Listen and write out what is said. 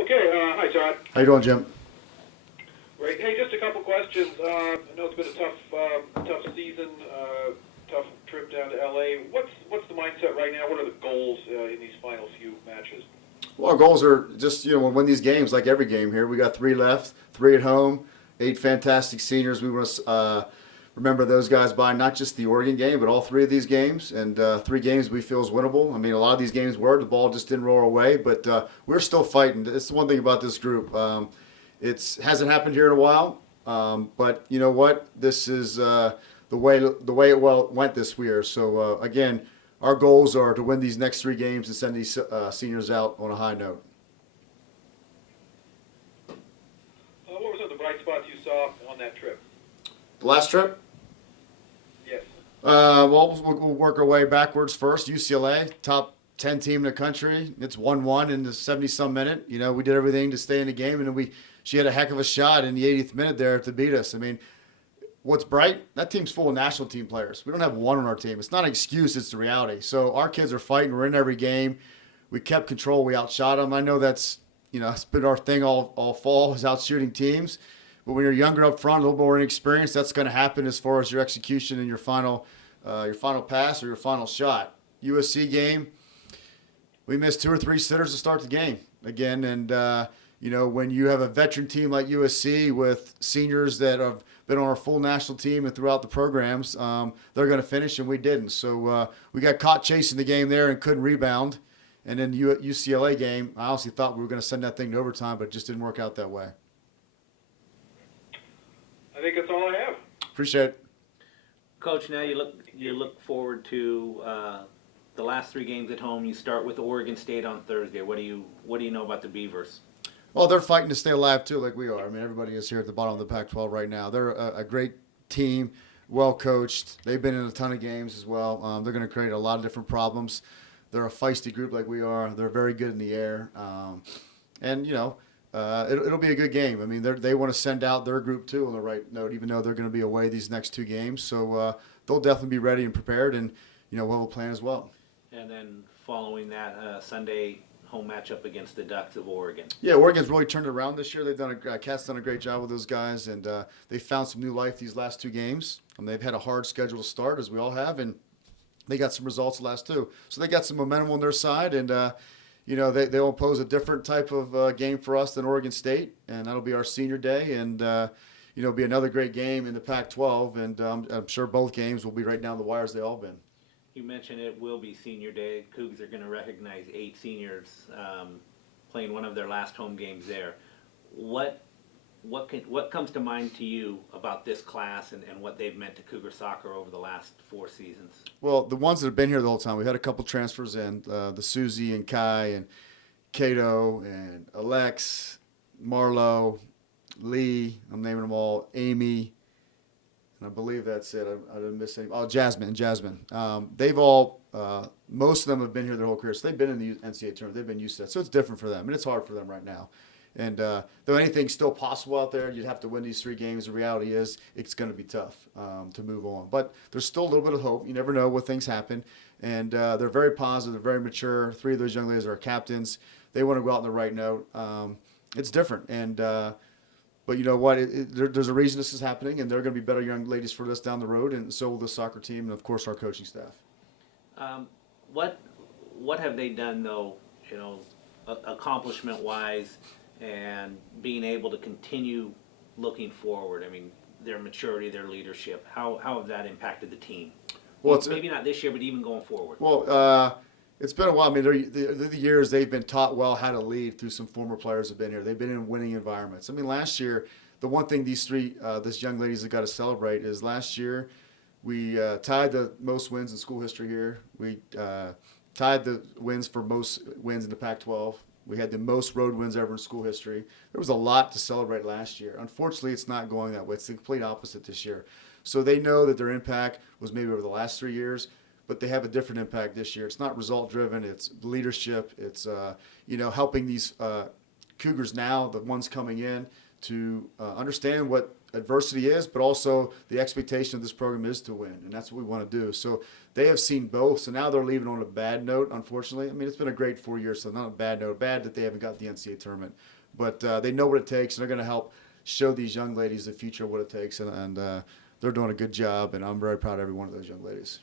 Okay, hi Todd. How you doing, Jim? Great. Hey, just a couple questions. I know it's been a tough season, tough trip down to LA. What's the mindset right now? What are the goals in these final few matches? Well, our goals are just, win these games like every game here. We got 3 left, 3 at home, 8 fantastic seniors. We want to remember those guys by not just the Oregon game, but all 3 of these games. And 3 games we feel is winnable. I mean, a lot of these games the ball just didn't roll our way, but we're still fighting. It's the one thing about this group. It hasn't happened here in a while, but you know what? This is the way it went this year. So again, our goals are to win these next 3 games and send these seniors out on a high note. What were some of the bright spots you saw on that trip? The last trip? Yes. Well, we'll work our way backwards first. UCLA, top 10 team in the country. It's 1-1 in the 70-some minute. We did everything to stay in the game, and then she had a heck of a shot in the 80th minute there to beat us. I mean, what's bright? That team's full of national team players. We don't have one on our team. It's not an excuse. It's the reality. So our kids are fighting. We're in every game. We kept control. We outshot them. I know that's, it's been our thing all fall is out shooting teams. But when you're younger up front, a little more inexperienced, that's going to happen as far as your execution and your final pass or your final shot. USC game, we missed 2 or 3 sitters to start the game again. And, when you have a veteran team like USC with seniors that have been on our full national team and throughout the programs, they're going to finish, and we didn't. So we got caught chasing the game there and couldn't rebound. And then UCLA game, I honestly thought we were going to send that thing to overtime, but it just didn't work out that way. I think that's all I have. Appreciate it. Coach, now you look forward to the last 3 games at home. You start with Oregon State on Thursday. What do you know about the Beavers? Well, they're fighting to stay alive too, like we are. I mean, everybody is here at the bottom of the Pac-12 right now. They're a great team, well coached. They've been in a ton of games as well. They're going to create a lot of different problems. They're a feisty group like we are. They're very good in the air, and it'll be a good game. I mean, they want to send out their group too on the right note, even though they're going to be away these next 2 games. So they'll definitely be ready and prepared, and we'll have a plan as well. And then following that, Sunday home matchup against the Ducks of Oregon. Yeah, Oregon's really turned it around this year. Cat's done a great job with those guys, and they found some new life these last 2 games. They've had a hard schedule to start, as we all have, and they got some results the last 2. So they got some momentum on their side, and they'll pose a different type of game for us than Oregon State, and that'll be our senior day, and it'll be another great game in the Pac-12, and I'm sure both games will be right down the wire as they all been. You mentioned it will be senior day. Cougs are going to recognize 8 seniors playing one of their last home games there. What comes to mind to you about this class and what they've meant to Cougar soccer over the last 4 seasons? Well, the ones that have been here the whole time, we've had a couple transfers in, the Susie and Kai and Cato and Alex, Marlo, Lee, I'm naming them all, Amy, and I believe that's it. I didn't miss any. Oh, Jasmine. They've all, most of them have been here their whole career. So they've been in the NCAA tournament. They've been used to that. So it's different for them, and it's hard for them right now. And though anything's still possible out there, you'd have to win these 3 games. The reality is it's going to be tough to move on. But there's still a little bit of hope. You never know what things happen. And they're very positive. They're very mature. 3 of those young ladies are captains. They want to go out on the right note. It's different. And but you know what? There's a reason this is happening, and they're going to be better young ladies for this down the road, and so will the soccer team and, of course, our coaching staff. What have they done, though, accomplishment-wise, and being able to continue looking forward? I mean, their maturity, their leadership, how have that impacted the team? Well, maybe not this year, but even going forward. Well, it's been a while. I mean, the years they've been taught well how to lead through some former players have been here. They've been in winning environments. I mean, last year, the one thing this young ladies have got to celebrate is last year we tied the most wins in school history here. We tied the wins for most wins in the Pac-12. We had the most road wins ever in school history. There was a lot to celebrate last year. Unfortunately, it's not going that way. It's the complete opposite this year. So they know that their impact was maybe over the last 3 years, but they have a different impact this year. It's not result-driven. It's leadership. It's helping these Cougars now, the ones coming in, to understand what adversity is, but also the expectation of this program is to win, and that's what we want to do. So they have seen both. So now they're leaving on a bad note, unfortunately. I mean, it's been a great 4 years, so not a bad note. Bad that they haven't got the NCAA tournament, but they know what it takes, and they're going to help show these young ladies the future of what it takes, and they're doing a good job, and I'm very proud of every one of those young ladies.